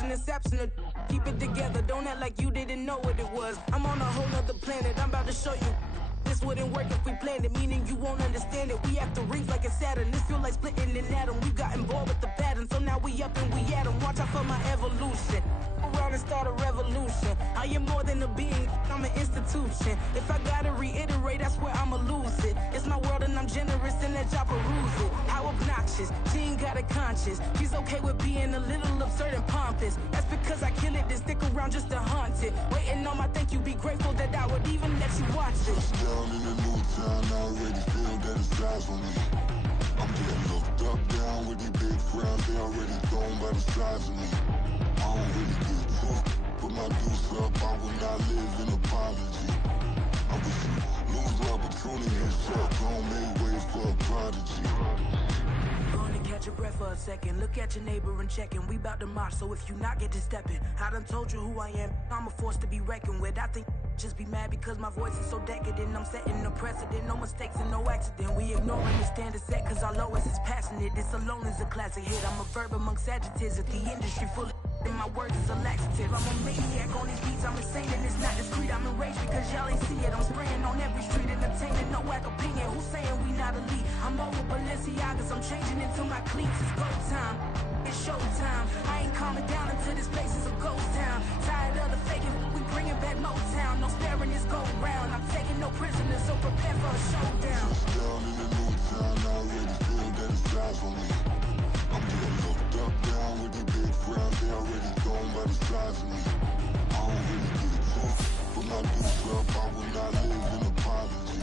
Delusion, inception of keep it together. Don't act like you didn't know what it was. I'm on a whole nother planet, I'm about to show you. This wouldn't work if we planned it, meaning you won't understand it. We have to rings like a Saturn. This feel like splitting an atom. We got involved with the pattern, so now we up and we at 'em. Watch out for my evolution. Around and start a revolution. I am more than a being, I'm an institution. If I gotta reiterate, that's where I'ma lose it. It's my world and I'm generous and let y'all peruse it. How obnoxious, she ain't got a conscience. She's okay with being a little absurd and pompous. That's because I kill it, then stick around just to haunt it. Waiting on my thank you, be grateful that I would even let you watch it. Touchdown in a new town, I already feel that it's eyes on me. I'm getting looked up, down with these big frowns, they already thrown by the size of me. I don't really get tough, put my deuce up, I will not live in apology. I wish you lose the opportunity and shut, don't make way for a prodigy. Gonna catch your breath for a second. Look at your neighbor and check in. We bout to march, so if you not get to stepping, I done told you who I am. I'm a force to be reckoned with. I think just be mad because my voice is so decadent. I'm setting a precedent, no mistakes and no accident. We ignoring the standard set cause our lowest is passionate. This alone is a classic hit. I'm a verb amongst adjectives at the industry full of and my words is a laxative. I'm a maniac on these beats, I'm insane and it's not discreet. I'm enraged because y'all ain't see it. I'm spraying on every street, entertaining, no whack opinion. Who's saying we not elite? I'm over Balenciagas, I'm changing into my cleats. It's go time, it's showtime. I ain't calming down until this place is a ghost town. Tired of the faking, we bringing back Motown. No sparing this go round. I'm taking no prisoners, so prepare for a showdown. Touchdown in a new town, I already feel that it's eyes on me. I'm getting looked up, down with these big frowns, they already thrown by the size of me. I don't really get tough, put my deuce up, I will not live in apology.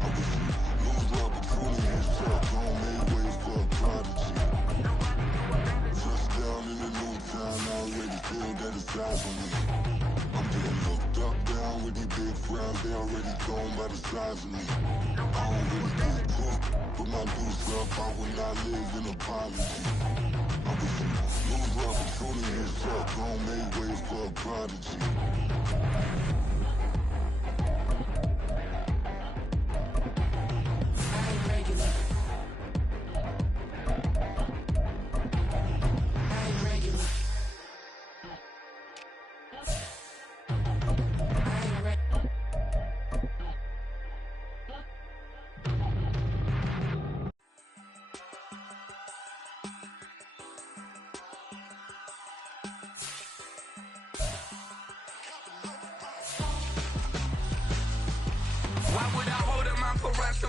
I wish you lose the opportunity and shut, don't make way for a prodigy. Touchdown in a new town, I already feel that it's eyes on me. I'm getting looked up, down with these big frowns, they already thrown by the size of me. I don't really get tough, put my deuce up, I will not live in apology. I wish you lose the opportunity and shut, don't make way for a prodigy.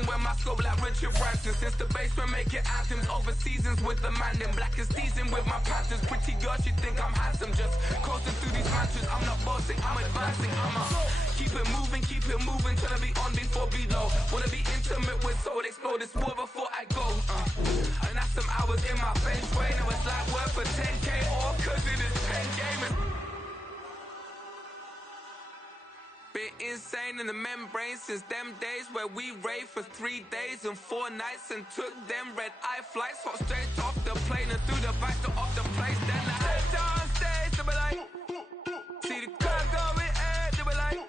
When my scope like Richard Branson. Since the basement making anthems over seasons with the man them black is seasoned with my panthers. Pretty girl, she think I'm handsome. Just coasting through these mansions. I'm not bossing, I'm advancing. I'ma keep it moving till I be on before below. Wanna be intimate with soul, explode this war before I go. And that's some hours in my bench way. Now it's like work for 10K or cause it is 10 gamers. Been insane in the membrane since them days where we raved for 3 days and 4 nights and took them red eye flights, hop straight off the plane and through the back door of the place. Then I stepped on stage, they be like, see the crowd going ahead, they be like,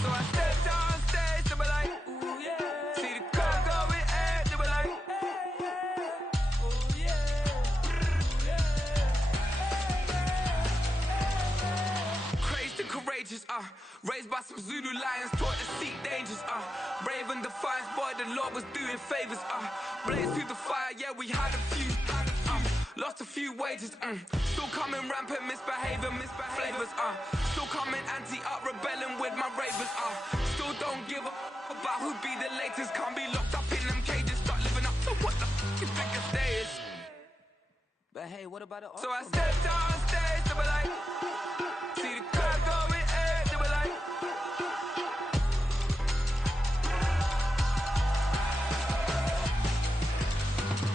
so I stepped on stage, they be like, ooh yeah, see the crowd going ahead, they be like, courageous, raised by some Zulu lions, taught to seek dangers, brave and defiant, boy, the Lord was doing favors, blaze through the fire, yeah, we had a few, lost a few wages, still coming rampant, misbehaving, flavors, still coming anti-up, rebelling with my ravers, still don't give a about who be the latest, can't be locked up in them cages, start living up to what the f you think a day is. But hey, what about it? So I stepped on stage, they were like, see the crowd going ahead, they were like,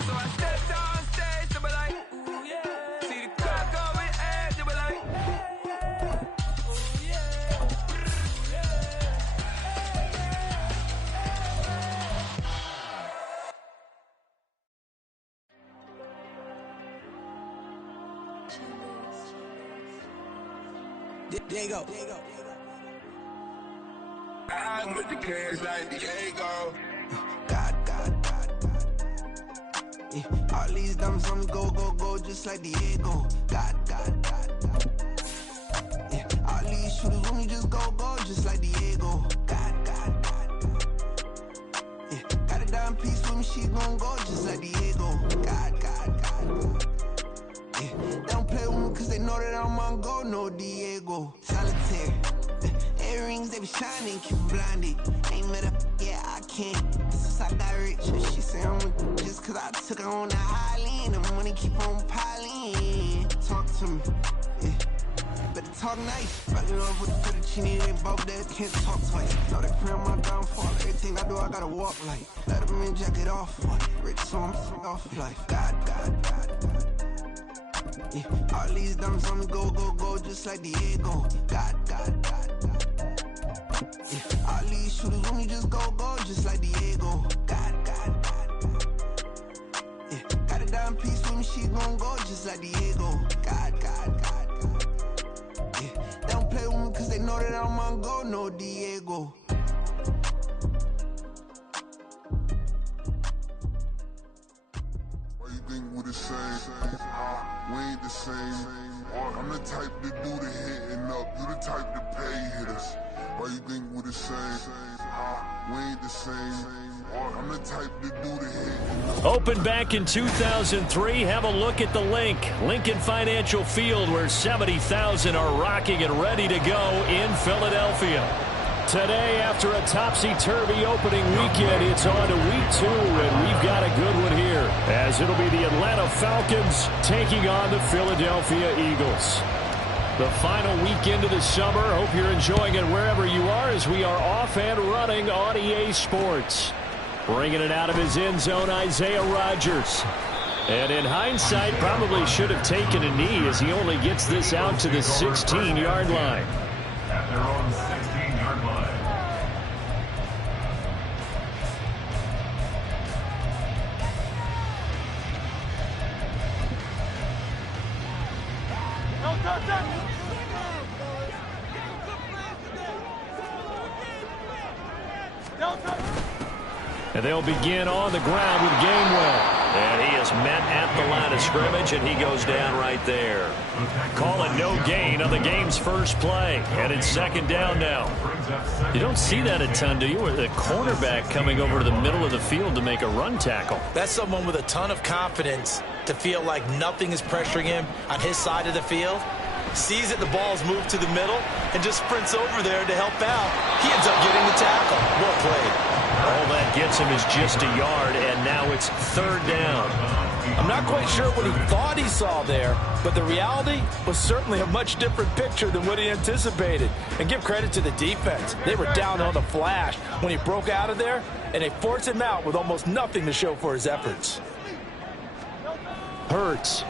so I stepped on stage, they were like, ooh yeah, see the crowd going ahead, they were like, ooh yeah, ooh yeah. There you go. I'm with the cash like Diego. God. All these diamonds on me go, go, go, just like Diego. God. All these shooters on me just go, go, just like Diego. God. Got a dime piece with me, she gon' go, just like Diego. God. Don't play with me, cause they know that I'm on go, no Diego. Solitaire. Earrings, they be shining, keep blinded. Ain't met up, yeah, I can't. Since I got rich, she say I'm just cause I took her on the island. The money keep on piling. Talk to me, yeah. Better talk nice. Right in love with the fettuccine, they both dead, can't talk twice. Know they pray on my downfall. Everything I do, I gotta walk like. Let them in, jacket off. Rich, so I'm off life. God. Yeah. All these diamonds on me go, go, go, just like Diego. God. Yeah. All these shooters on me just go, go, just like Diego. God. Yeah. Got a dime piece with me, she gon' go, just like Diego. God. Yeah. Don't play with me, cause they know that I'm on go, no Diego. Why you think we the same? We ain't the same. I'm the type to do the hitting up. You the type to pay hitters. Why you think we the same? We ain't the same. I'm the type to do the hitting up. Opened back in 2003. Have a look at the link. Lincoln Financial Field, where 70,000 are rocking and ready to go in Philadelphia. Today, after a topsy-turvy opening weekend, it's on to week 2, and we've got a good one here, as it'll be the Atlanta Falcons taking on the Philadelphia Eagles. The final weekend of the summer. Hope you're enjoying it wherever you are, as we are off and running on EA Sports. Bringing it out of his end zone, Isaiah Rodgers. And in hindsight, probably should have taken a knee, as he only gets this out to the 16-yard line. At their own 16-yard line. And they'll begin on the ground with Gainwell. And he is met at the line of scrimmage, and he goes down right there. Call it no gain on the game's first play. And it's second down now. You don't see that a ton, do you? With a cornerback coming over to the middle of the field to make a run tackle. That's someone with a ton of confidence to feel like nothing is pressuring him on his side of the field. Sees that the ball's moved to the middle and just sprints over there to help out. He ends up getting the tackle. Well played. All that gets him is just a yard, and now it's third down. I'm not quite sure what he thought he saw there, but the reality was certainly a much different picture than what he anticipated. And give credit to the defense. They were down on the flash when he broke out of there, and they forced him out with almost nothing to show for his efforts. Hurts.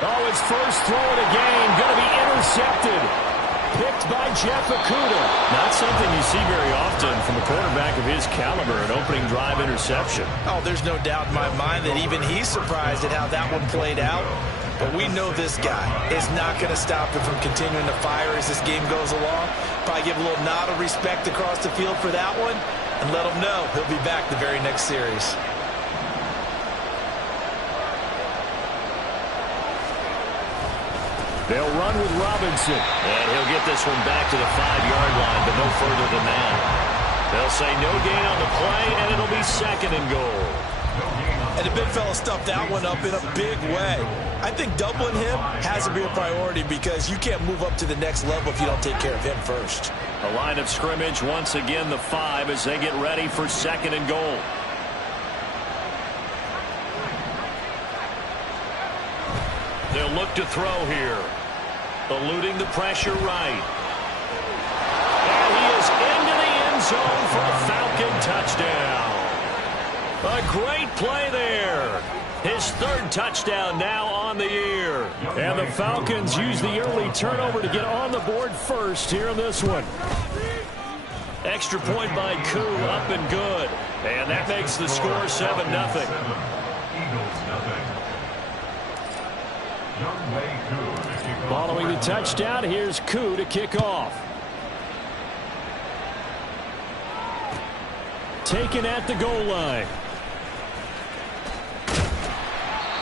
Oh, his first throw of the game, going to be intercepted. Picked by Jeff Okudah. Not something you see very often from a quarterback of his caliber, an opening drive interception. Oh, there's no doubt in my mind that even he's surprised at how that one played out. But we know this guy is not going to stop him from continuing to fire as this game goes along. Probably give a little nod of respect across the field for that one and let him know he'll be back the very next series. They'll run with Robinson. And he'll get this one back to the 5-yard line, but no further than that. They'll say no gain on the play, and it'll be second and goal. And the big fella stuffed that one up in a big way. I think doubling him has to be a priority because you can't move up to the next level if you don't take care of him first. The line of scrimmage, once again, the 5 as they get ready for second and goal. They'll look to throw here. Eluding the pressure right. And he is into the end zone for a Falcon touchdown. A great play there. His third touchdown now on the year. And the Falcons use the early turnover to get on the board first here in this one. Extra point by Koo, up and good. And that makes the score 7-0. Following the touchdown, here's Koo to kick off. taken at the goal line.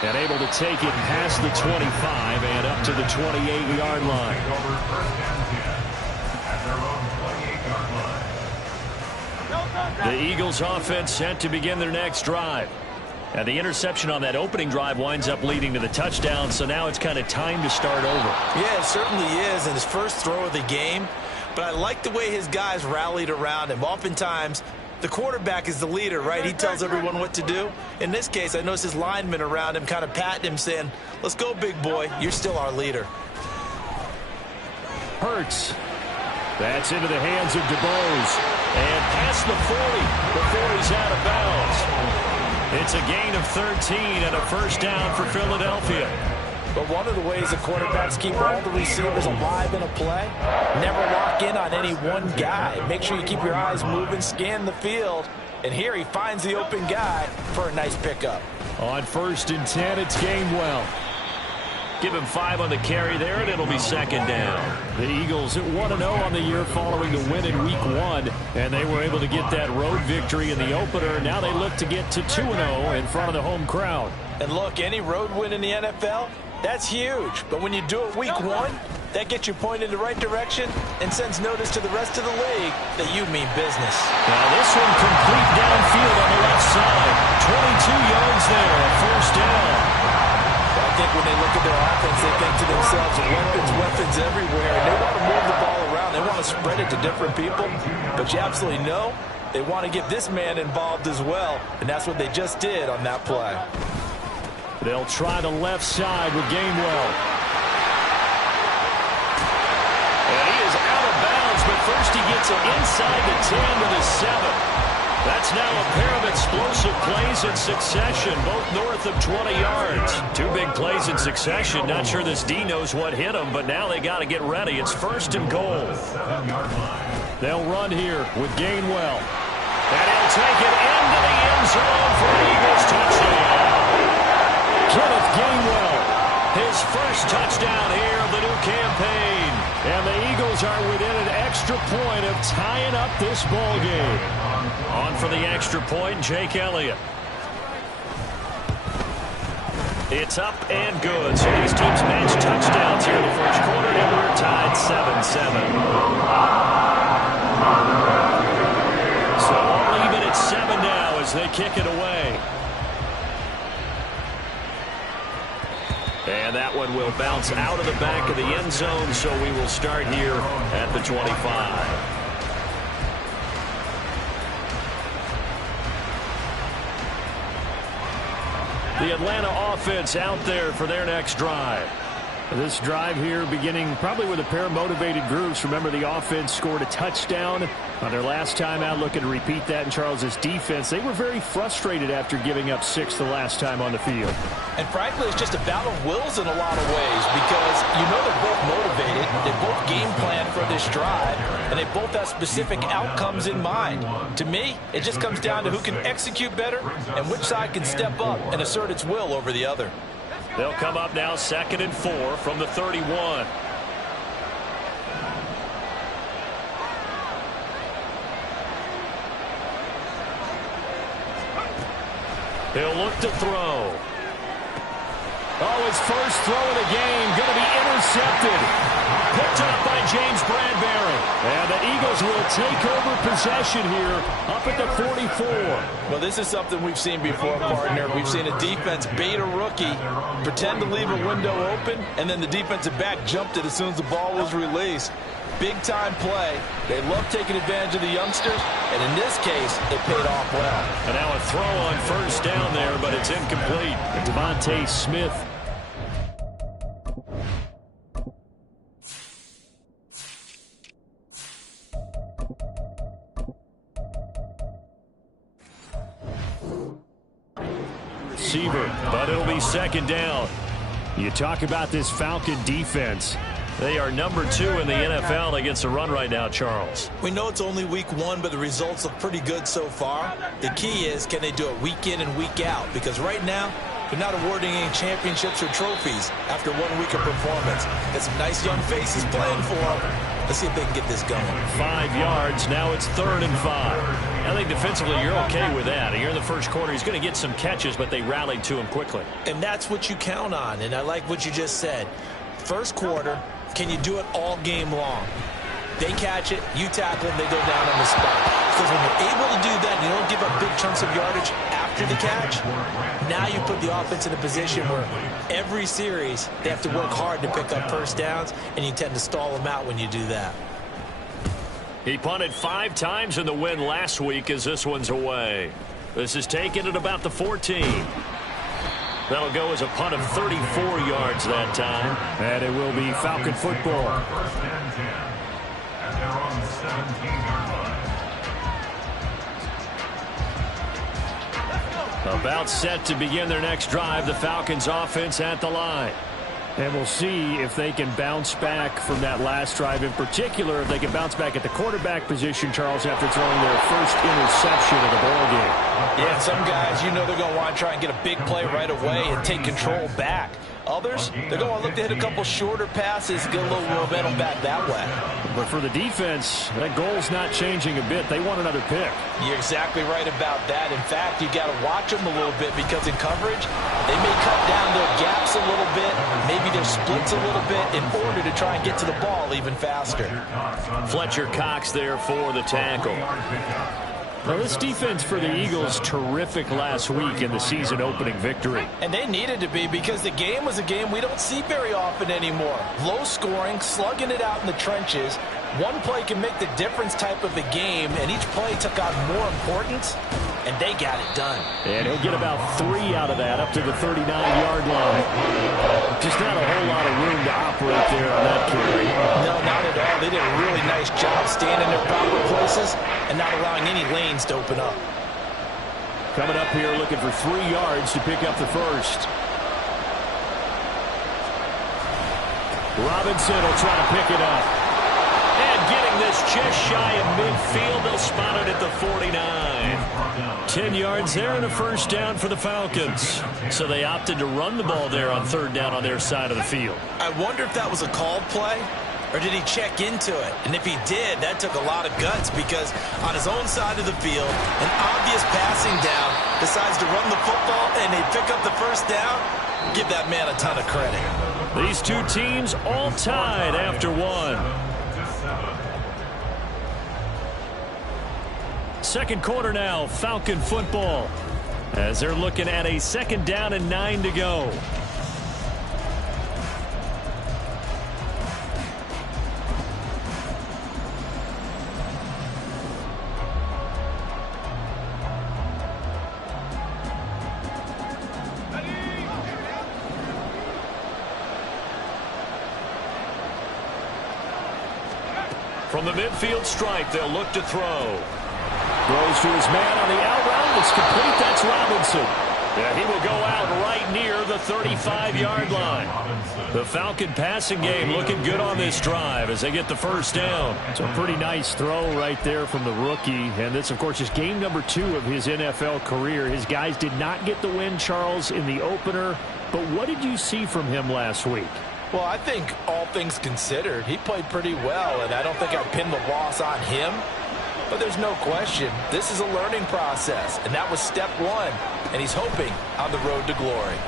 And able to take it past the 25 and up to the 28-yard line. The Eagles offense set to begin their next drive. And the interception on that opening drive winds up leading to the touchdown, so now it's kind of time to start over. Yeah, it certainly is in his first throw of the game. But I like the way his guys rallied around him. Oftentimes, the quarterback is the leader, right? He tells everyone what to do. In this case, I noticed his linemen around him kind of patting him, saying, let's go, big boy. You're still our leader. Hurts. That's into the hands of DeBose. And past the 40 before he's out of bounds. It's a gain of 13 and a first down for Philadelphia. But one of the ways the quarterbacks keep all the receivers alive in a play, never lock in on any one guy. Make sure you keep your eyes moving, scan the field. And here he finds the open guy for a nice pickup. On 1st and 10, it's Gainwell. Give him 5 on the carry there, and it'll be second down. The Eagles at 1-0 on the year following the win in Week 1, and they were able to get that road victory in the opener. Now they look to get to 2-0 in front of the home crowd. And look, any road win in the NFL, that's huge. But when you do it Week 1, that gets you pointed in the right direction and sends notice to the rest of the league that you mean business. Now this one complete downfield on the left side. 22 yards there, a first down. I think when they look at their offense, they think to themselves, weapons everywhere. And they want to move the ball around. They want to spread it to different people. But you absolutely know they want to get this man involved as well. And that's what they just did on that play. They'll try the left side with Gainwell. And he is out of bounds, but first he gets it inside the 10 to the 7. That's now a pair of explosive plays in succession, both north of 20 yards. 2 big plays in succession. Not sure this D knows what hit him, but now they got to get ready. It's 1st and goal. They'll run here with Gainwell. And he'll take it into the end zone for an Eagles touchdown. Kenneth Gainwell, his first touchdown here of the new campaign. And the Eagles are within an extra point of tying up this ball game. On for the extra point, Jake Elliott. It's up and good. So these teams match touchdowns here in the first quarter, and we're tied 7-7. So all even at 7 now as they kick it away. And that one will bounce out of the back of the end zone, so we will start here at the 25. The Atlanta offense out there for their next drive. This drive here beginning probably with a pair of motivated groups. Remember, the offense scored a touchdown on their last time out. Looking to repeat that in Charles's defense. They were very frustrated after giving up 6 the last time on the field. And frankly, it's just a battle of wills in a lot of ways because you know they're both motivated. They both game plan for this drive, and they both have specific outcomes in mind. To me, it just comes down to who can execute better and which side can step up and assert its will over the other. They'll come up now 2nd and 4 from the 31. He'll look to throw. Oh, his first throw of the game going to be intercepted. Picked up by James Bradbury. And the Eagles will take over possession here up at the 44. Well, this is something we've seen before, partner. We've seen a defense bait a rookie, pretend to leave a window open, and then the defensive back jumped it as soon as the ball was released. Big-time play. They love taking advantage of the youngsters, and in this case, it paid off well. And now a throw on first down there, but it's incomplete. Devontae Smith. Receiver, but it'll be second down. You talk about this Falcon defense. They are number 2 in the NFL against the run right now, Charles. We know it's only week 1, but the results look pretty good so far. The key is, can they do it week in and week out? Because right now, they're not awarding any championships or trophies after 1 week of performance. Got some nice young faces playing for them. Let's see if they can get this going. 5 yards. Now it's 3rd and 5. I think defensively you're okay with that. Here in the first quarter, he's going to get some catches, but they rallied to him quickly. And that's what you count on, and I like what you just said. First quarter, can you do it all game long? They catch it, you tackle them, they go down on the spot. Because when you're able to do that and you don't give up big chunks of yardage after the catch, now you put the offense in a position where every series they have to work hard to pick up first downs, and you tend to stall them out when you do that. He punted 5 times in the win last week as this one's away. This is taken at about the 14. That'll go as a punt of 34 yards that time. And it will be Falcon football. First and 10. At their own 17-yard line. About set to begin their next drive, the Falcons offense at the line. And we'll see if they can bounce back from that last drive. In particular, if they can bounce back at the quarterback position, Charles, after throwing their first interception of the ball game. Yeah, some guys, you know they're going to want to try and get a big play right away and take control back. Others, they're going to look to hit a couple shorter passes, get a little momentum back that way. But for the defense, that goal's not changing a bit. They want another pick. You're exactly right about that. In fact, you got to watch them a little bit because in coverage, they may cut down their gaps a little bit, maybe their splits a little bit in order to try and get to the ball even faster. Fletcher Cox there for the tackle. Now, this defense for the Eagles, terrific last week in the season-opening victory. And they needed to be because the game was a game we don't see very often anymore. Low scoring, slugging it out in the trenches. One play can make the difference type of a game, and each play took on more importance, and they got it done. And he'll get about 3 out of that, up to the 39-yard line. Just not a whole lot of room to operate there on that carry. No, not at all. They did a really nice job staying in their proper places and not allowing any lanes to open up. Coming up here looking for 3 yards to pick up the first. Robinson will try to pick it up. And getting this just shy of midfield, they'll spot it at the 49. 10 yards there and a first down for the Falcons. So they opted to run the ball there on 3rd down on their side of the field. I wonder if that was a called play, or did he check into it? And if he did, that took a lot of guts because on his own side of the field, an obvious passing down, decides to run the football and they pick up the first down. Give that man a ton of credit. These two teams all tied after 1. Second quarter now, Falcon football, as they're looking at a 2nd down and 9 to go. From the midfield stripe, they'll look to throw. Throws to his man on the out route. It's complete. That's Robinson. Yeah, he will go out right near the 35-yard line. The Falcon passing game looking good on this drive as they get the first down. It's a pretty nice throw right there from the rookie. And this, of course, is game number 2 of his NFL career. His guys did not get the win, Charles, in the opener. But what did you see from him last week? Well, I think all things considered, he played pretty well, and I don't think I'd pin the loss on him. But there's no question, this is a learning process, and that was step 1, and he's hoping on the road to glory.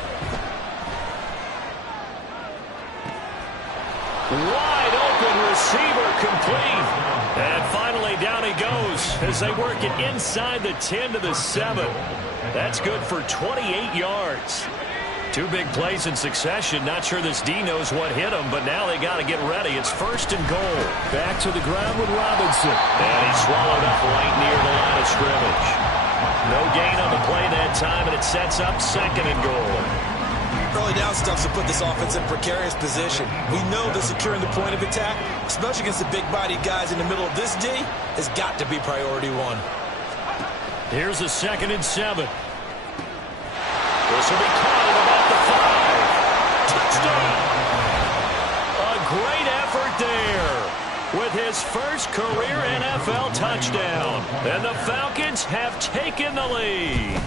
Wide open receiver complete. And finally down he goes as they work it inside the 10 to the 7. That's good for 28 yards. 2 big plays in succession. Not sure this D knows what hit him, but now they got to get ready. It's 1st and goal. Back to the ground with Robinson. And he's swallowed up right near the line of scrimmage. No gain on the play that time, and it sets up 2nd and goal. Early down stuff to put this offense in precarious position. We know that securing the point of attack, especially against the big-bodied guys in the middle of this D, has got to be priority 1. Here's a 2nd and 7. This will be caught at about the 5. Touchdown! A great effort there with his first career NFL touchdown. And the Falcons have taken the lead.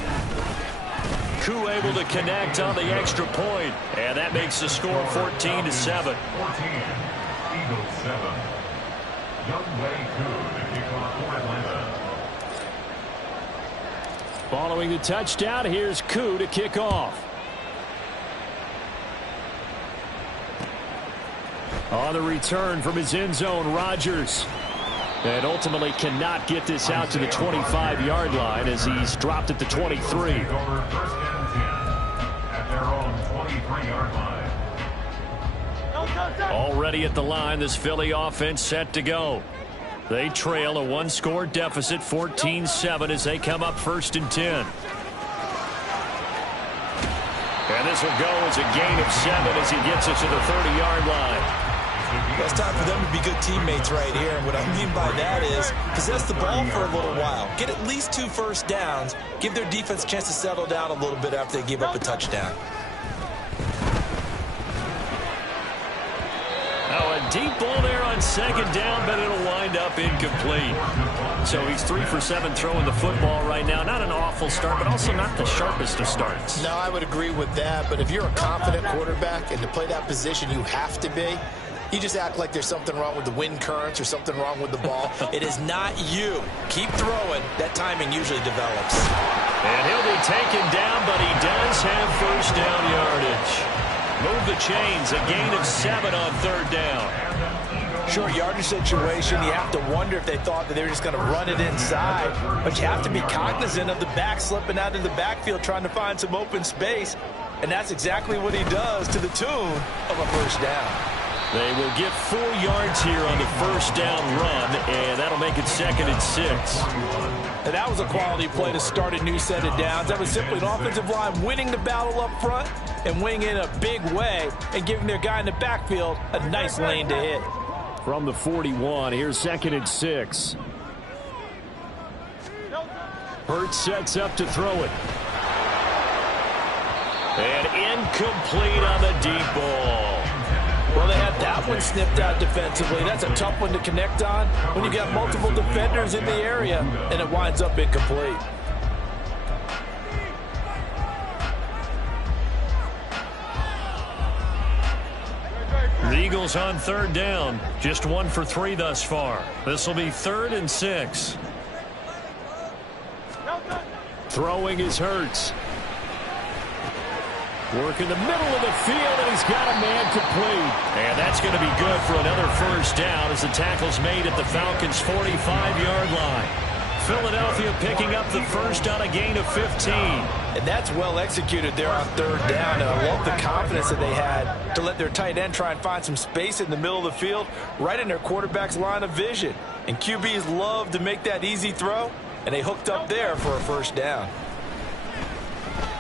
Koo able to connect on the extra point, and that makes the score 14 to 7. 14, Eagles 7. Young Wei Koo to kick off for Atlanta. Following the touchdown, here's Koo to kick off. On the return from his end zone, Rodgers. And ultimately cannot get this out to the 25-yard line as he's dropped at the 23. First and 10 at their own 23-yard line. Already at the line, this Philly offense set to go. They trail a one-score deficit, 14-7, as they come up first and 10. And this will go as a gain of 7 as he gets it to the 30-yard line. Well, it's time for them to be good teammates right here. And what I mean by that is possess the ball for a little while. Get at least 2 first downs. Give their defense a chance to settle down a little bit after they give up a touchdown. Oh, a deep ball there on second down, but it'll wind up incomplete. So he's 3 for 7 throwing the football right now. Not an awful start, but also not the sharpest of starts. No, I would agree with that. But if you're a confident quarterback and to play that position, you have to be. You just act like there's something wrong with the wind currents or something wrong with the ball. It is not you. Keep throwing. That timing usually develops. And he'll be taken down, but he does have first down yardage. Move the chains, a gain of 7 on third down. Short yardage situation, you have to wonder if they thought that they were just going to run it inside. But you have to be cognizant of the back slipping out of the backfield trying to find some open space. And that's exactly what he does to the tune of a first down. They will get 4 yards here on the first down run, and that'll make it 2nd and 6. And that was a quality play to start a new set of downs. That was simply an offensive line winning the battle up front and winning in a big way and giving their guy in the backfield a nice lane to hit. From the 41, here's 2nd and 6. Hurts sets up to throw it. And incomplete on the deep ball. Well, they had that one snipped out defensively. That's a tough one to connect on when you got multiple defenders in the area, and it winds up incomplete. The Eagles on third down. Just 1 for 3 thus far. This will be 3rd and 6. Throwing is Hurts. Work in the middle of the field, and he's got a man complete. And that's going to be good for another first down as the tackle's made at the Falcons' 45-yard line. Philadelphia picking up the first on a gain of 15. And that's well executed there on third down. And I love the confidence that they had to let their tight end try and find some space in the middle of the field, right in their quarterback's line of vision. And QBs love to make that easy throw, and they hooked up there for a first down.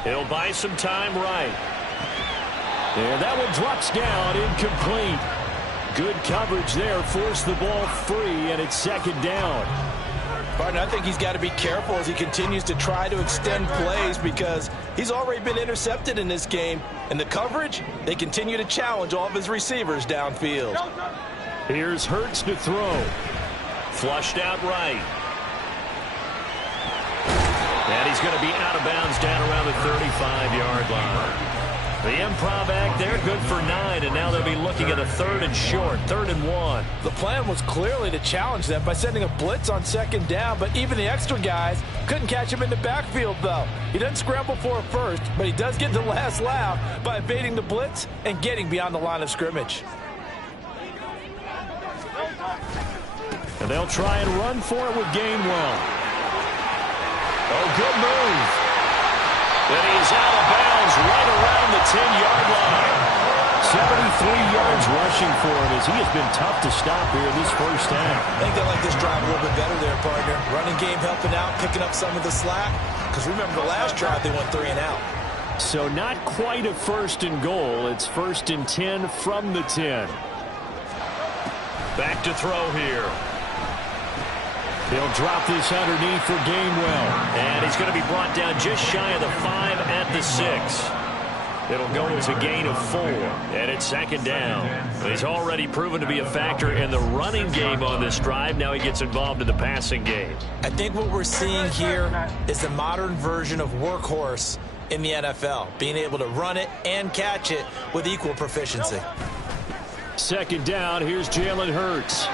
He'll buy some time right. And that one drops down, incomplete. Good coverage there, forced the ball free, and it's 2nd down. Partner, I think he's got to be careful as he continues to try to extend plays because he's already been intercepted in this game. And the coverage, they continue to challenge all of his receivers downfield. Here's Hurts to throw. Flushed out right. And he's going to be out of bounds down around the 35-yard line. The improv act there, good for 9, and now they'll be looking at a 3rd and short, 3rd and 1. The plan was clearly to challenge them by sending a blitz on 2nd down, but even the extra guys couldn't catch him in the backfield, though. He doesn't scramble for it first, but he does get the last laugh by evading the blitz and getting beyond the line of scrimmage. And they'll try and run for it with Gainwell. Oh, good move. And he's out of bounds right around the 10-yard line. 73 yards rushing for him as he has been tough to stop here in this first half. I think they like this drive a little bit better there, partner. Running game helping out, picking up some of the slack. Because remember the last drive, they went 3 and out. So not quite a 1st and goal. It's 1st and 10 from the 10. Back to throw here. He'll drop this underneath for Gainwell. And he's going to be brought down just shy of the 5 at the 6. It'll go as a gain of 4. And it's 2nd down. He's already proven to be a factor in the running game on this drive. Now he gets involved in the passing game. I think what we're seeing here is the modern version of workhorse in the NFL. Being able to run it and catch it with equal proficiency. 2nd down. Here's Jalen Hurts.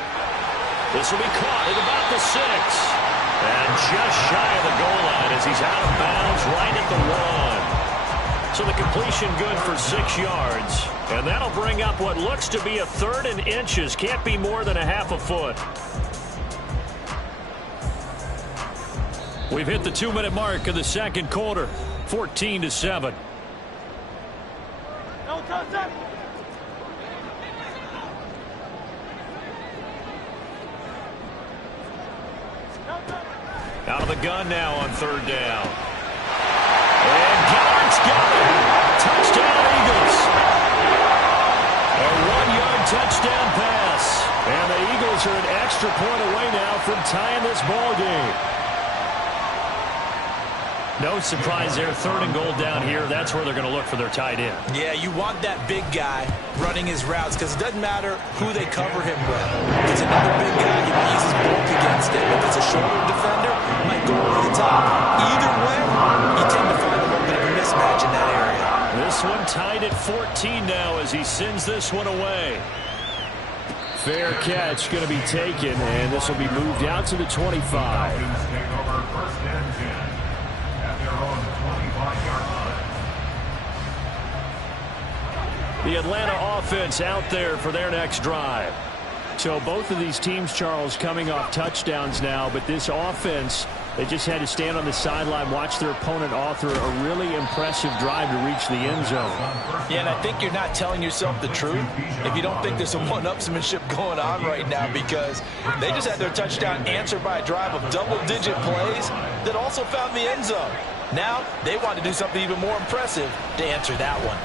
This will be caught at about the 6. And just shy of the goal line as he's out of bounds right at the 1. So the completion good for 6 yards. And that'll bring up what looks to be a 3rd and inches. Can't be more than a half a foot. We've hit the 2-minute mark of the second quarter. 14-7. Out of the gun now on 3rd down. And Gallard's got it. Touchdown, Eagles. A 1-yard touchdown pass. And the Eagles are an extra point away now from tying this ball game. No surprise there. 3rd and goal down here. That's where they're going to look for their tight end. Yeah, you want that big guy running his routes because it doesn't matter who they cover him with. If it's another big guy, he uses his bulk against it. If it's a shoulder defender, he might go over the top. Either way, you tend to find a little bit of a mismatch in that area. This one tied at 14 now as he sends this one away. Fair catch going to be taken, and this will be moved out to the 25. The Atlanta offense out there for their next drive. So both of these teams, Charles, coming off touchdowns now, but this offense, they just had to stand on the sideline, watch their opponent author a really impressive drive to reach the end zone. Yeah, and I think you're not telling yourself the truth if you don't think there's some one-upsmanship going on right now, because they just had their touchdown answered by a drive of double-digit plays that also found the end zone. Now they want to do something even more impressive to answer that one.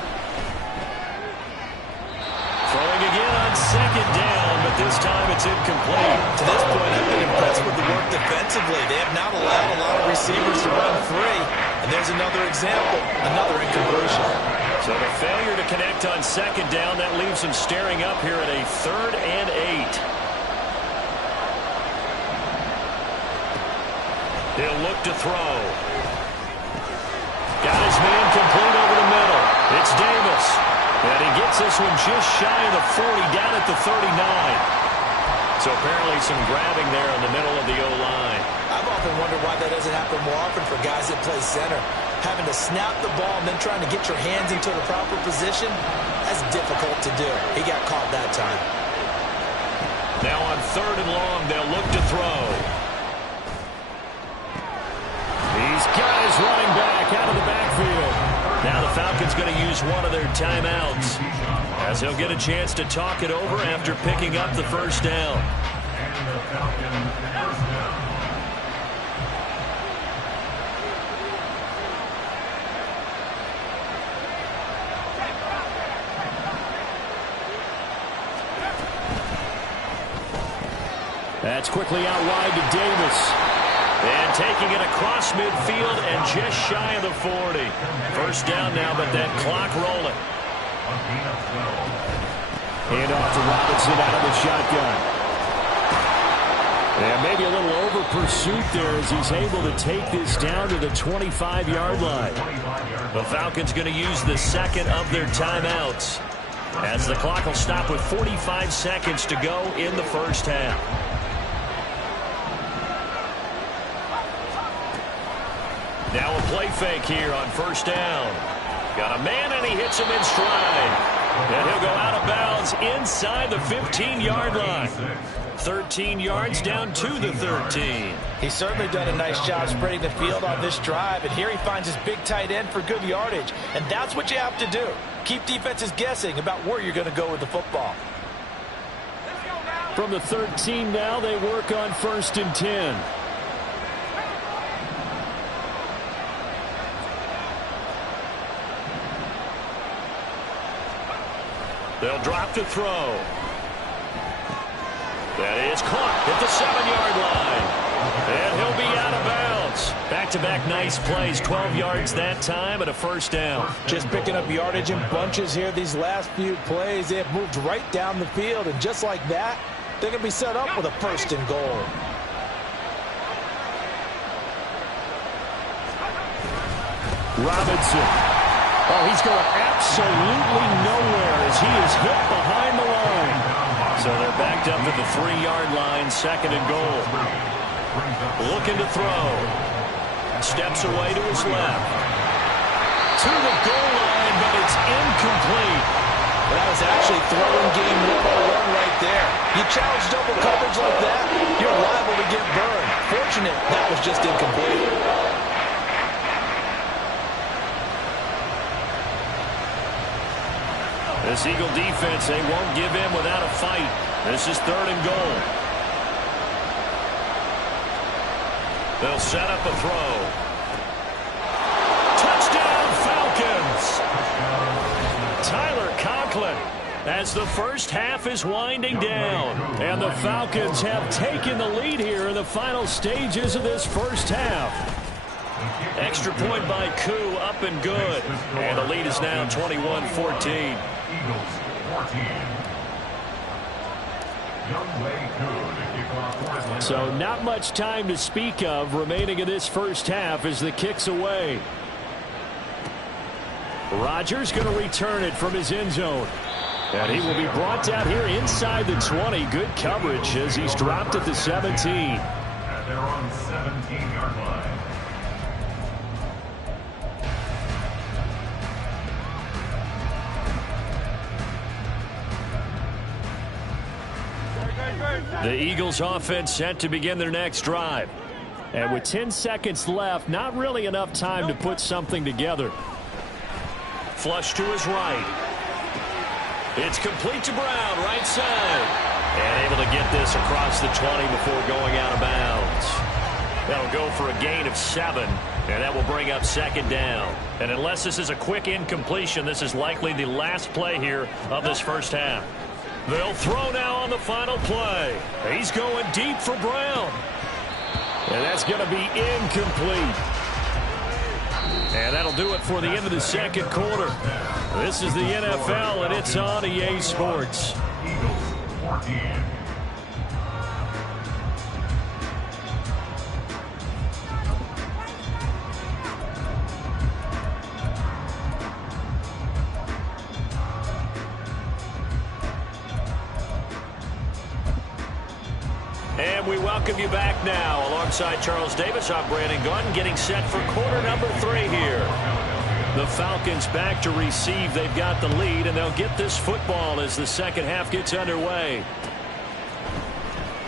Throwing again on 2nd down, but this time it's incomplete. To this point, I've been impressed with the work defensively. They have not allowed a lot of receivers to run free. And there's another example, another incompletion. So the failure to connect on 2nd down, that leaves them staring up here at a 3rd and 8. He'll look to throw. Got his man complete over the middle. It's Davis. And he gets this one just shy of the 40, down at the 39. So apparently some grabbing there in the middle of the O-line. I've often wondered why that doesn't happen more often for guys that play center. Having to snap the ball and then trying to get your hands into the proper position, that's difficult to do. He got caught that time. Now on 3rd and long, they'll look to throw. He's got his running back out of the backfield. Now the Falcons going to use one of their timeouts as he'll get a chance to talk it over after picking up the 1st down. That's quickly out wide to Davis. And taking it across midfield and just shy of the 40. 1st down now, but that clock rolling. Hand off to Robinson out of the shotgun. And maybe a little over pursuit there as he's able to take this down to the 25-yard line. The Falcons going to use the 2nd of their timeouts as the clock will stop with 45 seconds to go in the 1st half. Now a play fake here on 1st down. Got a man and he hits him in stride. And he'll go out of bounds inside the 15-yard line. 13 yards down to the 13. He's certainly done a nice job spreading the field on this drive. And here he finds his big tight end for good yardage. And that's what you have to do. Keep defenses guessing about where you're going to go with the football. From the 13 now, they work on 1st and 10. They'll drop to throw. That is caught at the 7-yard line. And he'll be out of bounds. Back-to-back nice plays. 12 yards that time and a 1st down. Just picking up yardage in bunches here these last few plays. They have moved right down the field. And just like that, they're going to be set up with a 1st and goal. Robinson. Oh, he's going absolutely nowhere as he is hit behind the line. So they're backed up at the 3-yard line, 2nd and goal. Looking to throw. Steps away to his left. To the goal line, but it's incomplete. That was actually throwing game 101 right there. You challenge double coverage like that, you're liable to get burned. Fortunate that was just incomplete. This Eagle defense, they won't give in without a fight. This is 3rd and goal. They'll set up a throw. Touchdown, Falcons! Tyler Conklin, as the first half is winding down. And the Falcons have taken the lead here in the final stages of this first half. Extra point by Koo, up and good. And the lead is now 21-14. Eagles 14. So not much time to speak of remaining in this first half as the kick's away. Rodgers going to return it from his end zone. And he will be brought down here inside the 20. Good coverage as he's dropped at the 17. At their own 17-yard line. The Eagles offense set to begin their next drive. And with 10 seconds left, not really enough time to put something together. Flush to his right. It's complete to Brown, right side. And able to get this across the 20 before going out of bounds. That'll go for a gain of 7. And that will bring up 2nd down. And unless this is a quick incompletion, this is likely the last play here of this first half. They'll throw now on the final play. He's going deep for Brown. And that's going to be incomplete. And that'll do it for the end of the second quarter. This is the NFL, and it's on EA Sports. Eagles 14. And we welcome you back now. Alongside Charles Davis, I'm Brandon Gaudin, getting set for quarter number 3 here. The Falcons back to receive. They've got the lead, and they'll get this football as the second half gets underway.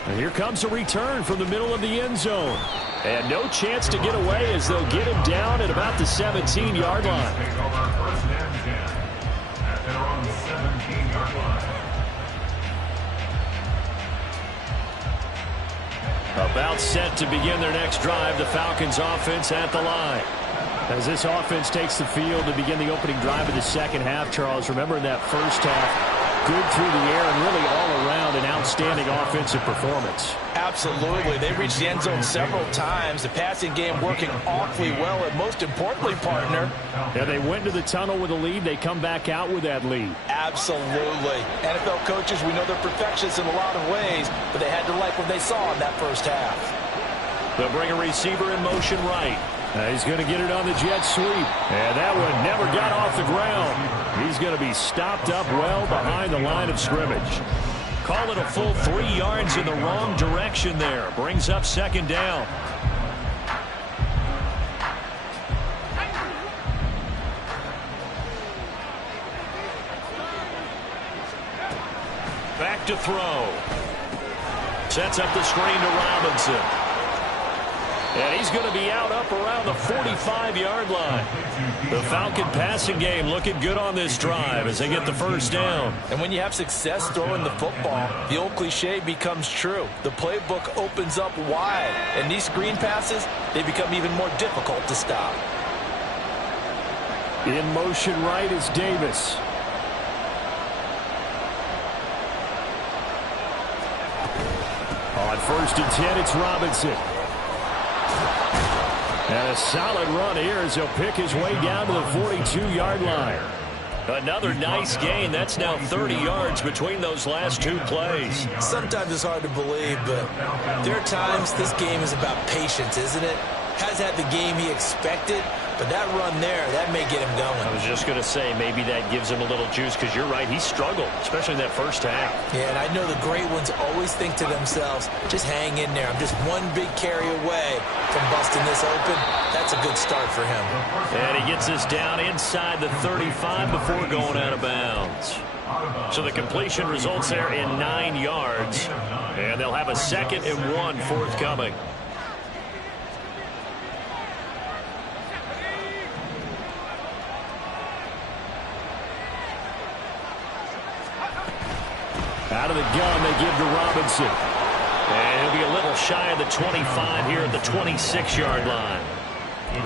And here comes a return from the middle of the end zone. And no chance to get away as they'll get him down at about the 17-yard line. Take over 1st and 10 at their own 17-yard line. About set to begin their next drive, the Falcons offense at the line. As this offense takes the field to begin the opening drive of the second half, Charles, remember in that first half, good through the air and really all around an outstanding offensive performance. Absolutely. They reached the end zone several times. The passing game working awfully well, and most importantly, partner. Yeah, they went to the tunnel with a lead. They come back out with that lead. Absolutely. NFL coaches, we know they're perfectionists in a lot of ways, but they had to like what they saw in that first half. They'll bring a receiver in motion right. He's going to get it on the jet sweep. And that one never got off the ground. He's going to be stopped up well behind the line of scrimmage. Call it a full 3 yards in the wrong direction there. Brings up 2nd down. Back to throw. Sets up the screen to Robinson. And he's going to be out up around the 45-yard line. The Falcon passing game looking good on this drive as they get the first down. And when you have success throwing the football, the old cliche becomes true. The playbook opens up wide. And these screen passes, they become even more difficult to stop. In motion right is Davis. On 1st and 10, it's Robinson. And a solid run here as he'll pick his way down to the 42-yard line. Another nice gain. That's now 30 yards between those last 2 plays. Sometimes it's hard to believe, but there are times this game is about patience, isn't it? has had the game he expected, but that run there, that may get him going. I was just going to say, maybe that gives him a little juice, because you're right, he struggled, especially in that first half. Yeah, and I know the great ones always think to themselves, just hang in there. I'm just one big carry away from busting this open. That's a good start for him. And he gets us down inside the 35 before going out of bounds. So the completion results there in 9 yards, and they'll have a 2nd and 1 forthcoming. Out of the gun, they give to Robinson. And he'll be a little shy of the 25 here at the 26-yard line.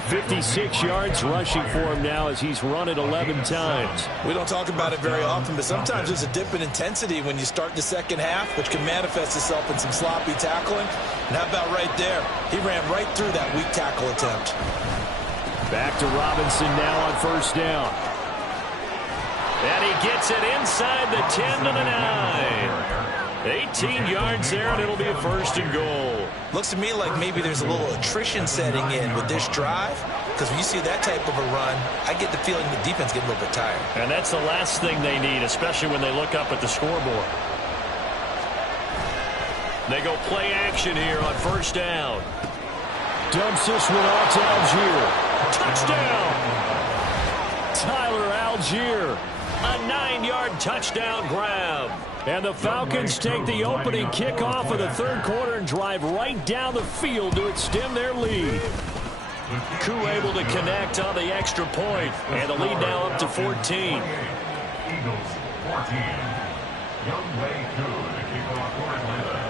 56 yards rushing for him now as he's run it 11 times. We don't talk about it very often, but sometimes there's a dip in intensity when you start the second half, which can manifest itself in some sloppy tackling. And how about right there? He ran right through that weak tackle attempt. Back to Robinson now on first down. And he gets it inside the 10 to the 9. 18 yards there, and it'll be a 1st and goal. Looks to me like maybe there's a little attrition setting in with this drive, because when you see that type of a run, I get the feeling the defense getting a little bit tired. And that's the last thing they need, especially when they look up at the scoreboard. They go play action here on first down. Dumps this one off to Algier. Touchdown! Tyler Algier. A 9-yard touchdown grab. And the Falcons take the opening kickoff of the 3rd quarter and drive right down the field to extend their lead. Koo able to connect on the extra point, and the lead now up to 14. Eagles 14. Younghoe Koo to kick off for Atlanta.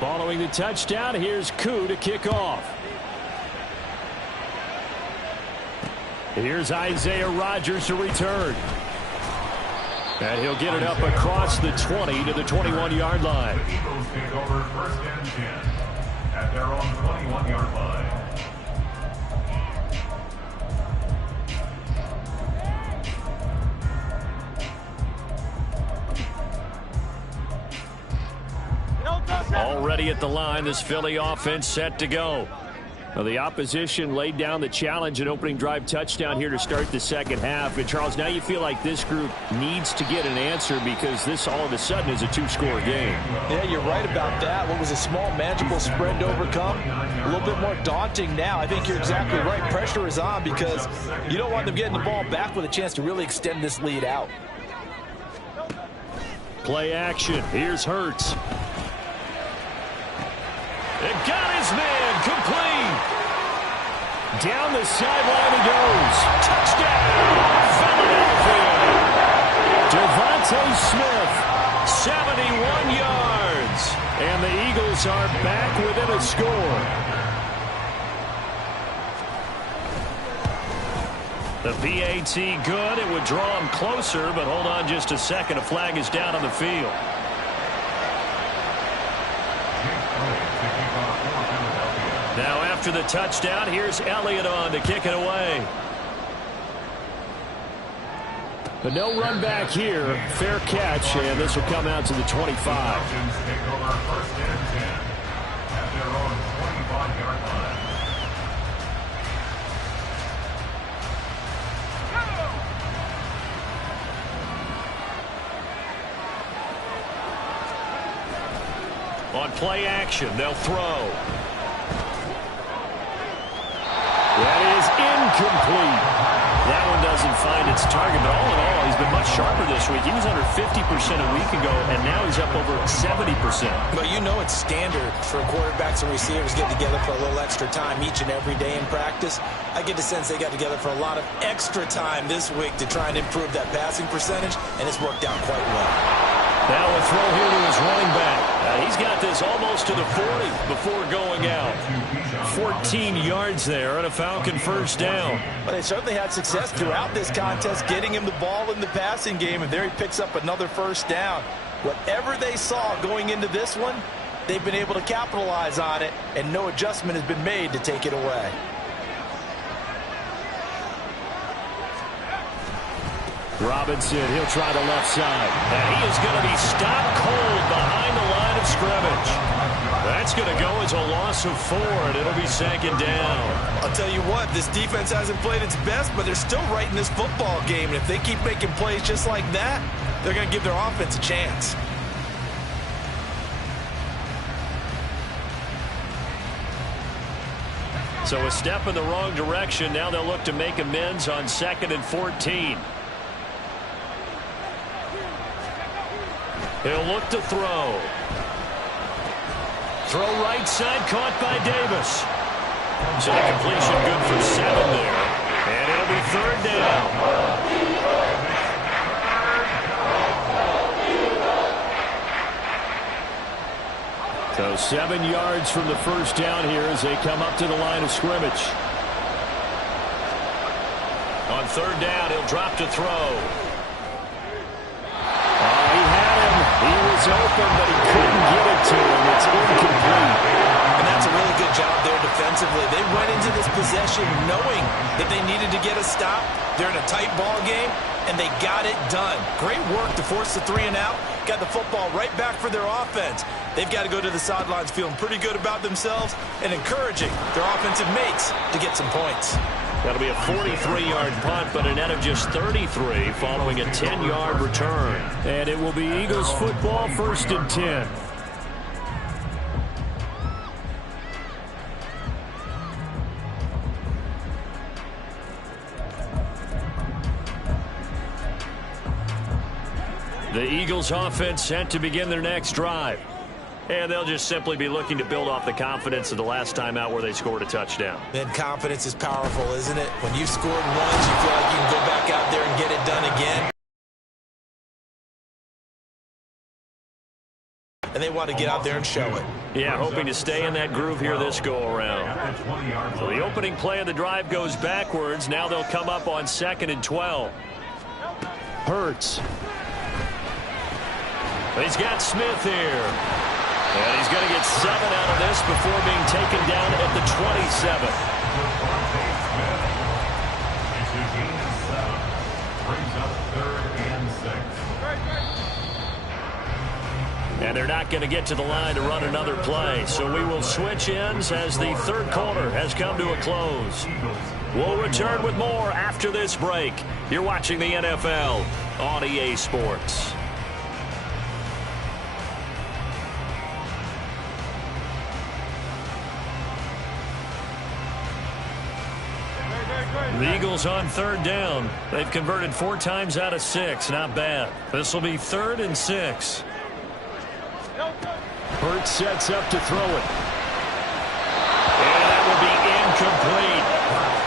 Following the touchdown, here's Koo to kick off. Here's Isaiah Rodgers to return. And he'll get it up across the 20 to the 21-yard line. The Eagles take over 1st and 10 at their own 21-yard line. Already at the line, this Philly offense set to go. Now the opposition laid down the challenge, an opening drive touchdown here to start the second half. And Charles, now you feel like this group needs to get an answer because this all of a sudden is a 2-score game. Yeah, you're right about that. What was a small, manageable spread to overcome, a little bit more daunting now. I think you're exactly right. Pressure is on because you don't want them getting the ball back with a chance to really extend this lead out. Play action. Here's Hurts. It got his man complete. Down the sideline he goes. Touchdown, Philadelphia. Devontae Smith, 71 yards. And the Eagles are back within a score. The PAT good. It would draw him closer, but hold on just a second. A flag is down on the field. Now after the touchdown, here's Elliott on to kick it away. But no run back here. Fair catch, and this will come out to the 25. Falcons take over 1st and 10 at their own 25-yard line. On play action, they'll throw. That is incomplete. That one doesn't find its target, but all in all, he's been much sharper this week. He was under 50% a week ago, and now he's up over 70%. But you know it's standard for quarterbacks and receivers get together for a little extra time each and every day in practice. I get the sense they got together for a lot of extra time this week to try and improve that passing percentage, and it's worked out quite well. Now a throw here to his running back. He's got this almost to the 40 before going out. 14 yards there and a Falcon first down. Well, they certainly had success throughout this contest getting him the ball in the passing game, and there he picks up another first down. Whatever they saw going into this one, they've been able to capitalize on it, and no adjustment has been made to take it away. Robinson, he'll try the left side. And he is going to be stopped cold behind the line of scrimmage. That's That's going to go as a loss of 4, and it'll be 2nd down. I'll tell you what, this defense hasn't played its best, but they're still right in this football game. And if they keep making plays just like that, they're going to give their offense a chance. So a step in the wrong direction. Now they'll look to make amends on 2nd and 14. He'll look to throw. Throw right side, caught by Davis. So the completion good for 7 there. And it'll be 3rd down. So 7 yards from the first down here as they come up to the line of scrimmage. On 3rd down, he'll drop to throw. He had him. He was open, but he couldn't get it to him. It's incomplete. And that's a really good job there defensively. They went into this possession knowing that they needed to get a stop. They're in a tight ball game, and they got it done. Great work to force the 3 and out. Got the football right back for their offense. They've got to go to the sidelines feeling pretty good about themselves and encouraging their offensive mates to get some points. That'll be a 43-yard punt, but a net of just 33 following a 10-yard return. And it will be Eagles football, 1st and 10. The Eagles offense set to begin their next drive. And they'll just simply be looking to build off the confidence of the last time out where they scored a touchdown. And confidence is powerful, isn't it? When you've scored once, you feel like you can go back out there and get it done again. And they want to get out there and show it. Yeah, hoping to stay in that groove here this go-around. So the opening play of the drive goes backwards. Now they'll come up on 2nd and 12. Hurts. He's got Smith here. And he's going to get 7 out of this before being taken down at the 27. And they're not going to get to the line to run another play. So we will switch ends as the 3rd quarter has come to a close. We'll return with more after this break. You're watching the NFL on EA Sports. The Eagles on 3rd down. They've converted 4 times out of 6. Not bad. This will be 3rd and 6. Hurts sets up to throw it. And that will be incomplete.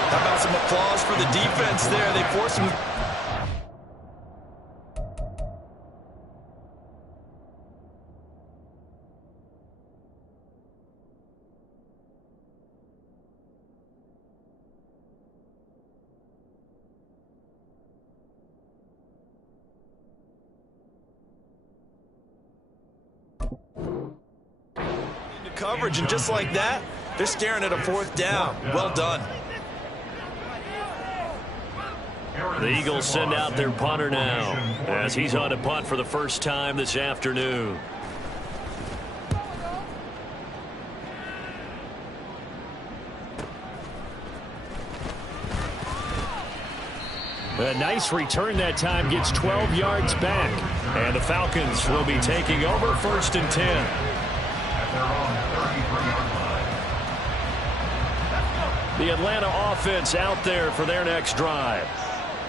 How about some applause for the defense there? They forced him. Coverage, and just like that, they're staring at a 4th down. Well done. The Eagles send out their punter now as he's on a punt for the first time this afternoon. A nice return that time, gets 12 yards back. And the Falcons will be taking over 1st and 10. The Atlanta offense out there for their next drive.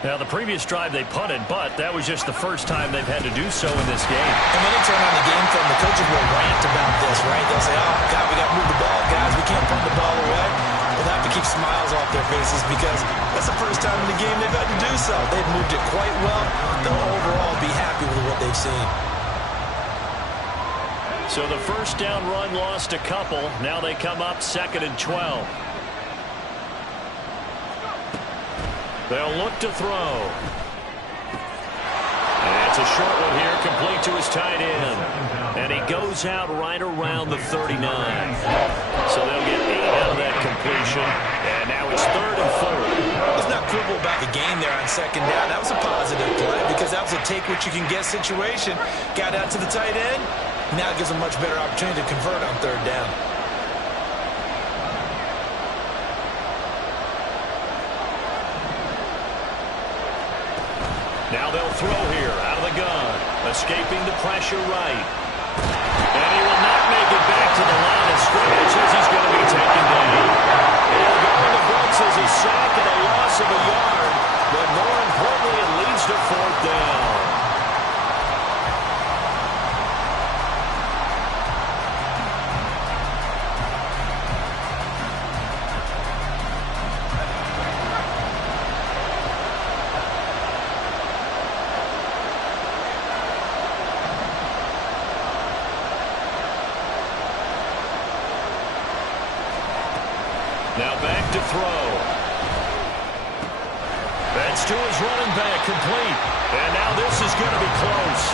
Now, the previous drive they punted, but that was just the first time they've had to do so in this game. And when they turn on the game film, the coaches will rant about this, right? They'll say, oh, God, we got to move the ball, guys. We can't punt the ball away. They'll have to keep smiles off their faces because that's the first time in the game they've had to do so. They've moved it quite well. They'll overall be happy with what they've seen. So the first down run lost a couple. Now they come up 2nd and 12. They'll look to throw. And it's a short one here, complete to his tight end. And he goes out right around the 39. So they'll get 8 out of that completion. And now it's 3rd and 4. Let's not quibble about the game there on 2nd down. That was a positive play because that was a take what you can get situation. Got out to the tight end, Now it gives them much better opportunity to convert on third down. Now they'll throw here out of the gun. Escaping the pressure right. And he will not make it back to the line of scrimmage as he's going to be taken down. He'll go in the books as a sack and a loss of a yard. But more importantly, it leads to fourth down. Now back to throw. That's to his running back, complete. And now this is going to be close.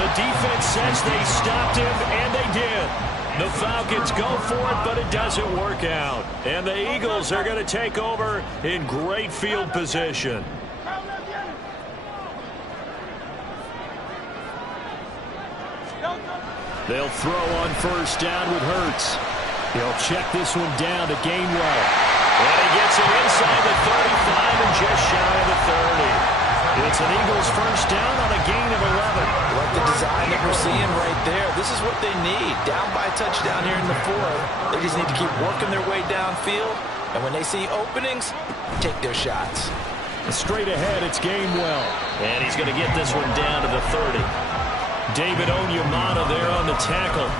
The defense says they stopped him, and they did. The Falcons go for it, but it doesn't work out. And the Eagles are going to take over in great field position. They'll throw on first down with Hurts. He'll check this one down to Gainwell. And he gets it inside the 35 and just shy of the 30. It's an Eagles first down on a gain of 11. Like the design that we're seeing right there. This is what they need. Down by a touchdown here in the fourth. They just need to keep working their way downfield. And when they see openings, take their shots. Straight ahead, it's Gainwell. And he's going to get this one down to the 30. David Onyemata there on the tackle.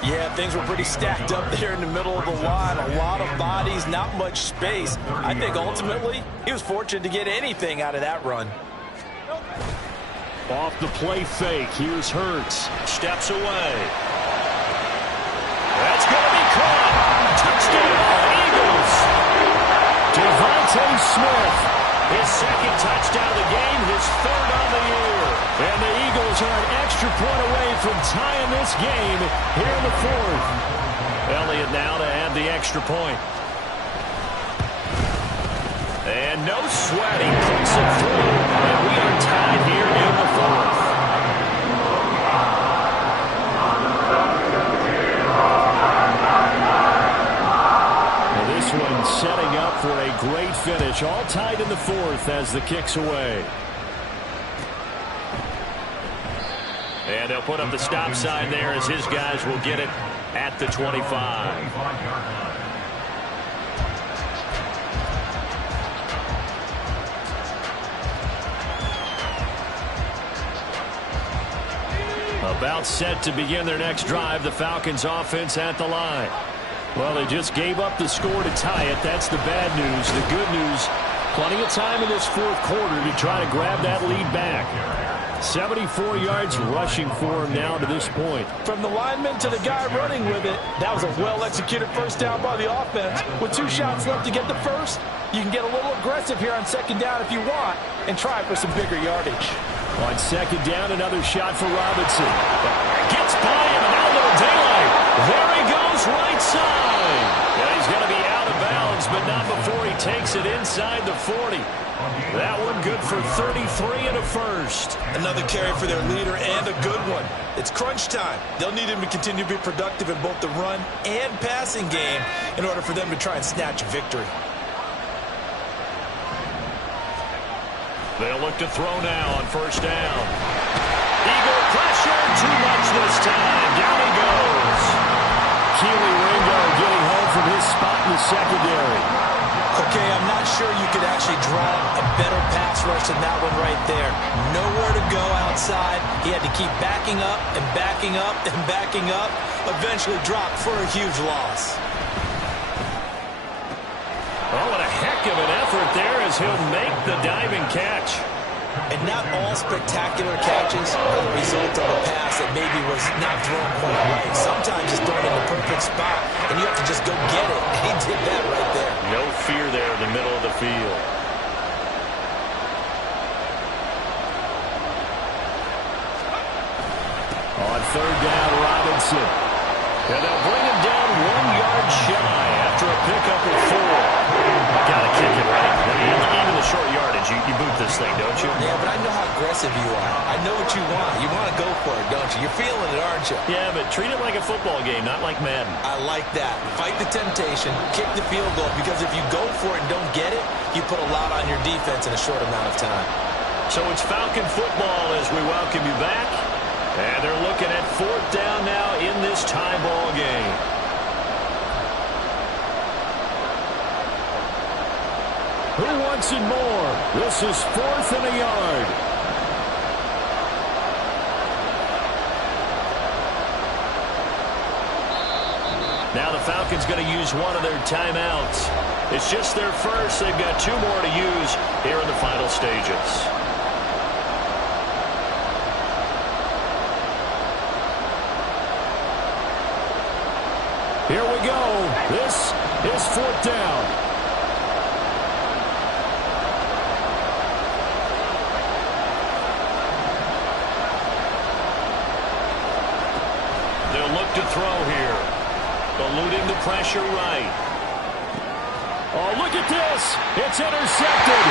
Yeah, things were pretty stacked up there in the middle of the line. A lot of bodies, not much space. I think ultimately he was fortunate to get anything out of that run. Off the play fake, here's Hurts. Steps away. That's going to be caught. Touchdown, Eagles. Devontae Smith, his second touchdown of the game, his third on the year. And the Eagles are an extra point away from tying this game here in the fourth. Elliott now to add the extra point. And no sweat, he puts it through. And we are tied here in the fourth. Now this one setting up for a great finish. All tied in the fourth as the kick's away. And they'll put up the stop sign there as his guys will get it at the 25. About set to begin their next drive, the Falcons offense at the line. Well, they just gave up the score to tie it. That's the bad news. The good news, plenty of time in this fourth quarter to try to grab that lead back. 74 yards rushing for him now to this point. From the lineman to the guy running with it, that was a well-executed first down by the offense. With 2 shots left to get the first, you can get a little aggressive here on second down if you want and try for some bigger yardage. On second down, another shot for Robinson. Gets by him and out of the daylight. There he goes right side. Yeah, he's going to be out of bounds, but not before he takes it inside the 40. That one good for 33 and a first. Another carry for their leader and a good one. It's crunch time. They'll need him to continue to be productive in both the run and passing game in order for them to try and snatch a victory. They'll look to throw now on first down. Eagle pressure, too much this time. Down he goes. Keely Ringo getting home from his spot in the secondary. Okay, I'm not sure you could actually draw a better pass rush than that one right there. Nowhere to go outside. He had to keep backing up and backing up and backing up. Eventually dropped for a huge loss. Oh, what a heck of an effort there as he'll make the diving catch. And not all spectacular catches are the result of a pass that maybe was not thrown quite right. Sometimes it's thrown in the perfect spot, and you have to just go get it. He did that right there. No fear there in the middle of the field. On third down, Robinson. And they'll bring him down 1 yard shy after a pickup of 4. Got to kick it right. Even the short yardage, you boot this thing, don't you? Yeah, but I know how aggressive you are. I know what you want. You want to go for it. don't you? You're feeling it, aren't you? Yeah, but treat it like a football game, not like Madden. I like that. Fight the temptation, kick the field goal, because if you go for it and don't get it, you put a lot on your defense in a short amount of time. So it's Falcon football as we welcome you back. And they're looking at 4th down now in this tie ball game. Who wants it more? This is 4th and a yard. Now the Falcons going to use one of their timeouts. It's just their first. They've got 2 more to use here in the final stages. Here we go. This is 4th down. They'll look to throw here. Eluding the pressure right. Oh, look at this. It's intercepted.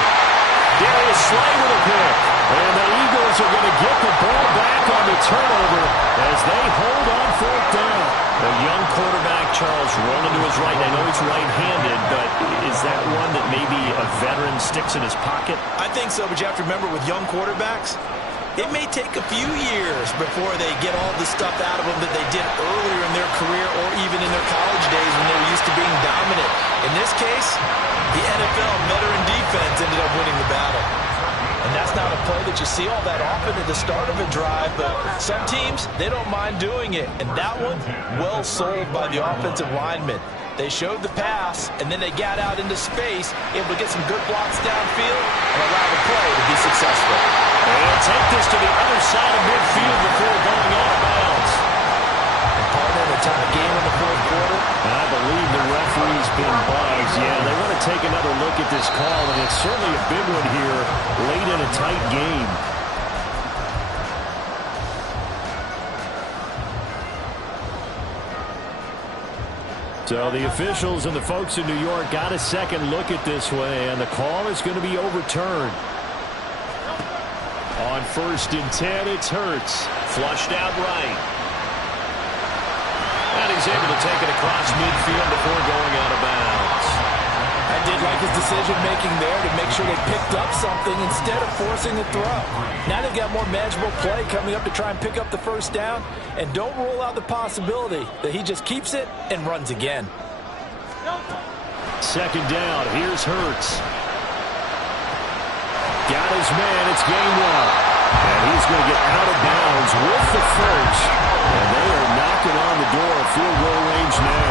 Darius Slay with a pick. And the Eagles are going to get the ball back on the turnover as they hold on 4th down. The young quarterback, Charles, rolling to his right. I know he's right-handed, but is that one that maybe a veteran sticks in his pocket? I think so, but you have to remember with young quarterbacks, it may take a few years before they get all the stuff out of them that they did earlier in their career or even in their college days when they were used to being dominant. In this case, the NFL veteran defense ended up winning the battle. And that's not a play that you see all that often at the start of a drive, but some teams, they don't mind doing it. And that one, well sold by the offensive lineman. They showed the pass, and then they got out into space, able to get some good blocks downfield and allow the play to be successful. They'll take this to the other side of midfield before going out of bounds. And partner, in a tie game in the 4th quarter. I believe the referee's been buzzed. Yeah, they want to take another look at this call, and it's certainly a big one here late in a tight game. So the officials and the folks in New York got a second look at this way, and the call is going to be overturned. On 1st and 10, it's Hurts. Flushed out right. And he's able to take it across midfield before going out of bounds. I did like his decision-making there to make sure they picked up something instead of forcing a throw. Now they've got more manageable play coming up to try and pick up the 1st down, and don't rule out the possibility that he just keeps it and runs again. 2nd down. Here's Hurts. Got his man. It's Gainwell. And he's going to get out of bounds with the first. And they are knocking on the door of field goal range now.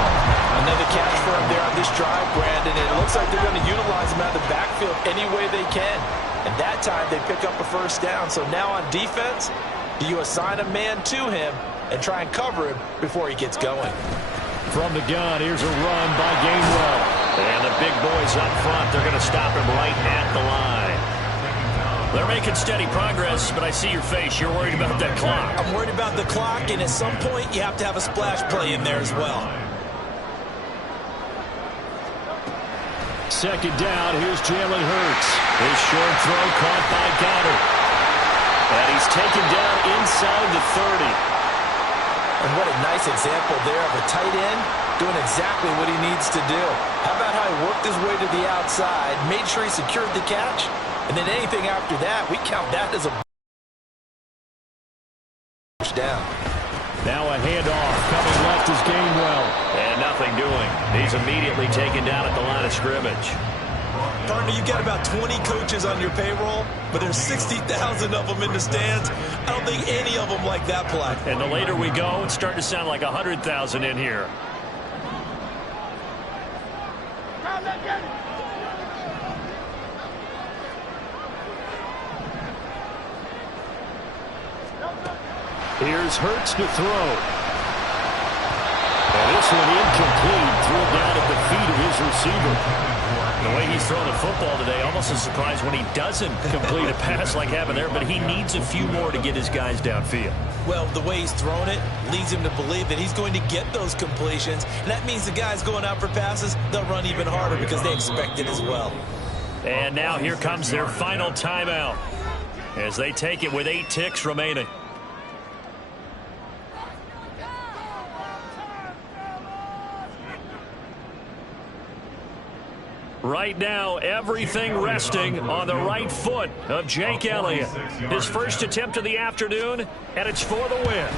Another catch for him there on this drive, Brandon. And it looks like they're going to utilize him out of the backfield any way they can. And that time they pick up a 1st down. So now on defense, do you assign a man to him and try and cover him before he gets going? From the gun, here's a run by Gainwell. And the big boys up front, they're going to stop him right at the line. They're making steady progress, but I see your face. You're worried about that clock. I'm worried about the clock, and at some point, you have to have a splash play in there as well. 2nd down, here's Jalen Hurts. His short throw caught by Goddard. And he's taken down inside the 30. And what a nice example there of a tight end doing exactly what he needs to do. How about how he worked his way to the outside, made sure he secured the catch, and then anything after that, we count that as a down. Now a handoff. Coming left is Gainwell. And nothing doing. He's immediately taken down at the line of scrimmage. Partner, you got about 20 coaches on your payroll, but there's 60,000 of them in the stands. I don't think any of them like that play. And the later we go, it's starting to sound like 100,000 in here. Here's Hurts to throw. And this one incomplete. Threw it down at the feet of his receiver. The way he's throwing the football today, almost a surprise when he doesn't complete a pass like happened there, but he needs a few more to get his guys downfield. Well, the way he's thrown it leads him to believe that he's going to get those completions, and that means the guys going out for passes, they'll run even harder because they expect it as well. And now here comes their final timeout as they take it with 8 ticks remaining. Right now, everything resting on the right foot of Jake Elliott. His first attempt of the afternoon, and it's for the win.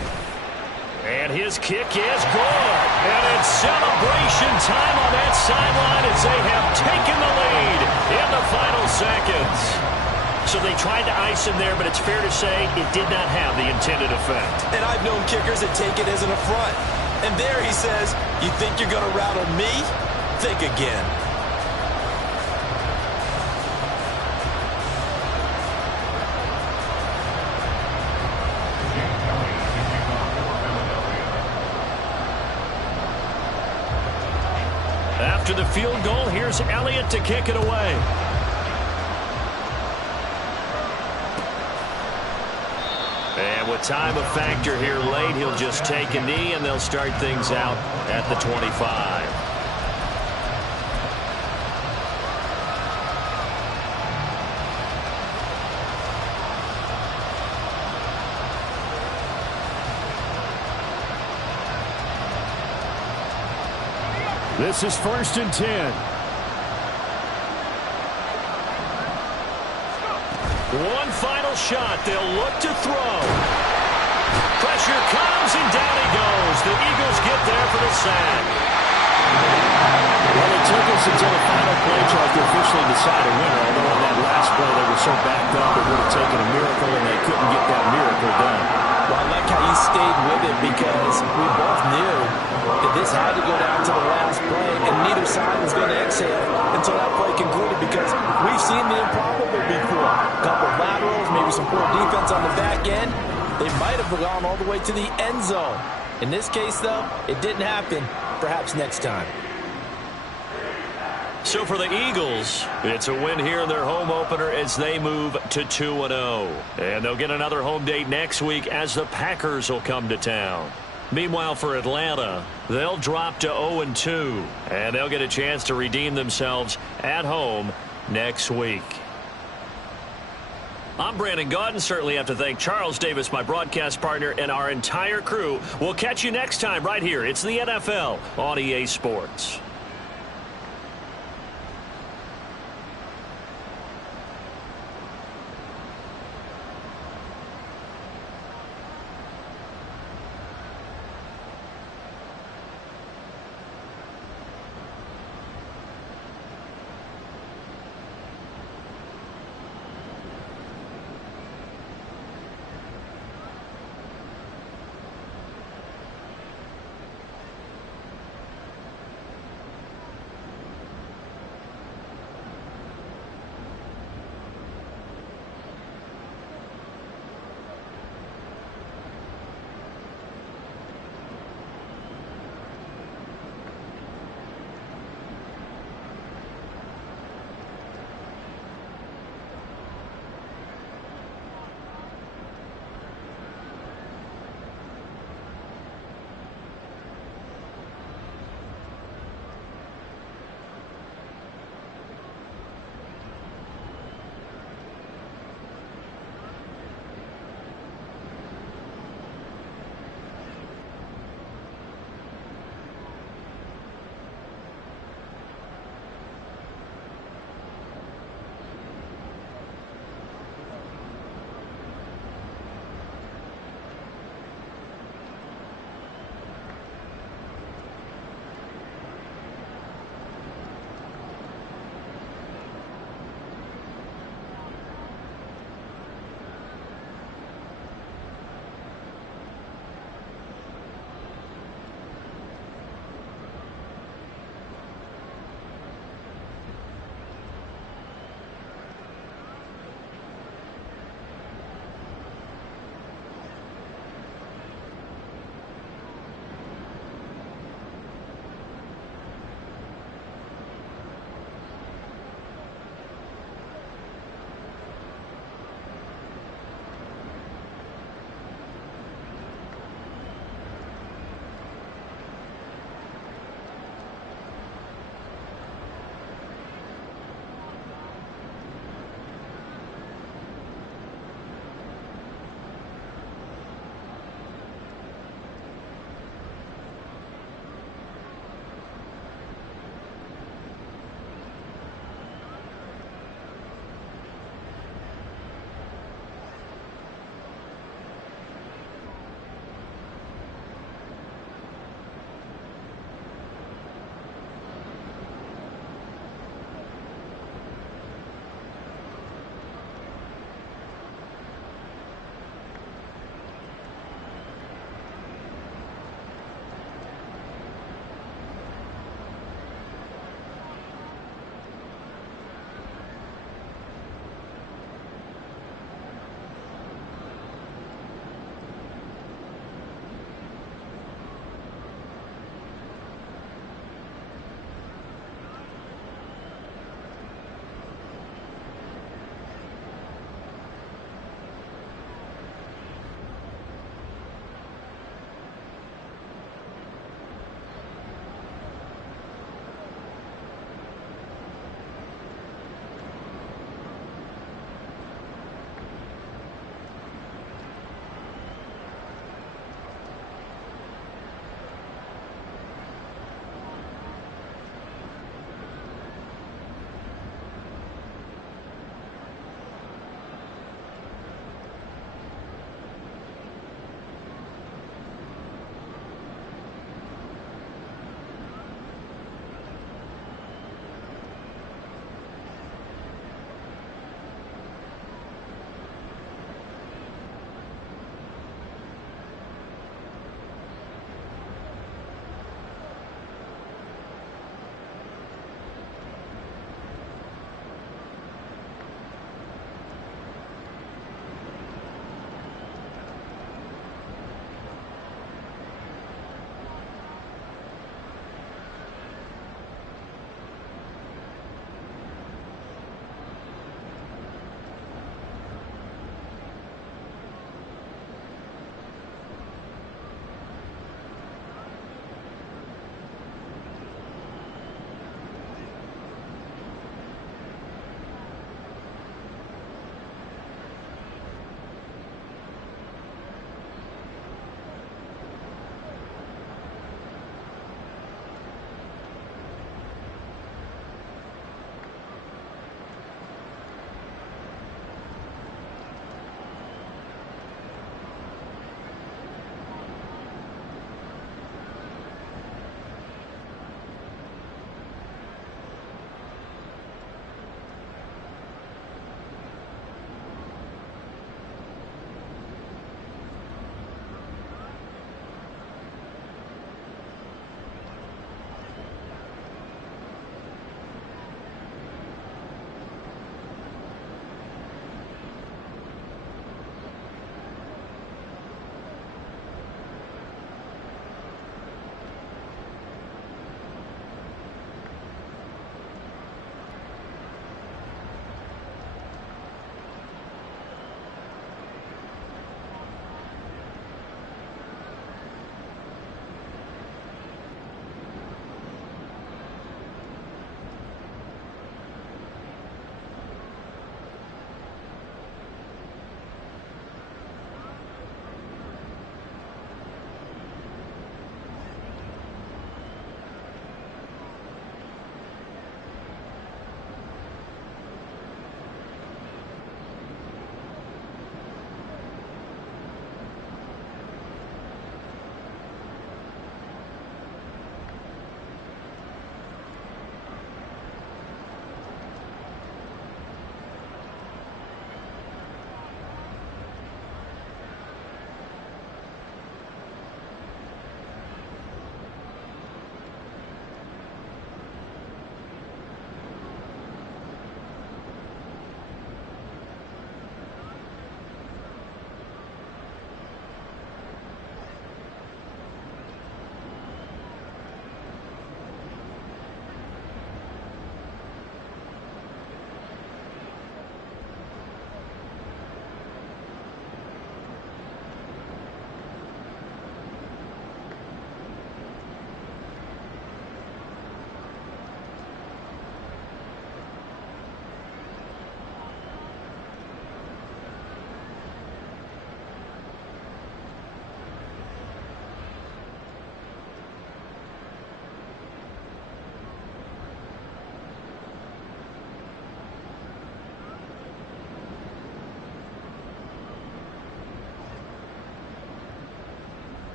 And his kick is good. And it's celebration time on that sideline as they have taken the lead in the final seconds. So they tried to ice him there, but it's fair to say it did not have the intended effect. And I've known kickers that take it as an affront. And there he says, you think you're going to rattle me? Think again. After the field goal, here's Elliott to kick it away. And with time a factor here late, he'll just take a knee, and they'll start things out at the 25. This is 1st and 10. One final shot. They'll look to throw. Pressure comes, and down he goes. The Eagles get there for the sack. Well, it took us until the final play chart to officially decide a winner, although on that last play they were so backed up it would have taken a miracle, and they couldn't get that miracle done. Well, I like how you stayed with it because we both knew that this had to go down to the last play, and neither side was going to exhale until that play concluded because we've seen the improbable before. A couple of laterals, maybe some poor defense on the back end. They might have gone all the way to the end zone. In this case, though, it didn't happen. Perhaps next time. So for the Eagles, it's a win here in their home opener as they move to 2-0. And they'll get another home date next week as the Packers will come to town. Meanwhile, for Atlanta, they'll drop to 0-2, and they'll get a chance to redeem themselves at home next week. I'm Brandon Gaudin. Certainly have to thank Charles Davis, my broadcast partner, and our entire crew. We'll catch you next time right here. It's the NFL on EA Sports.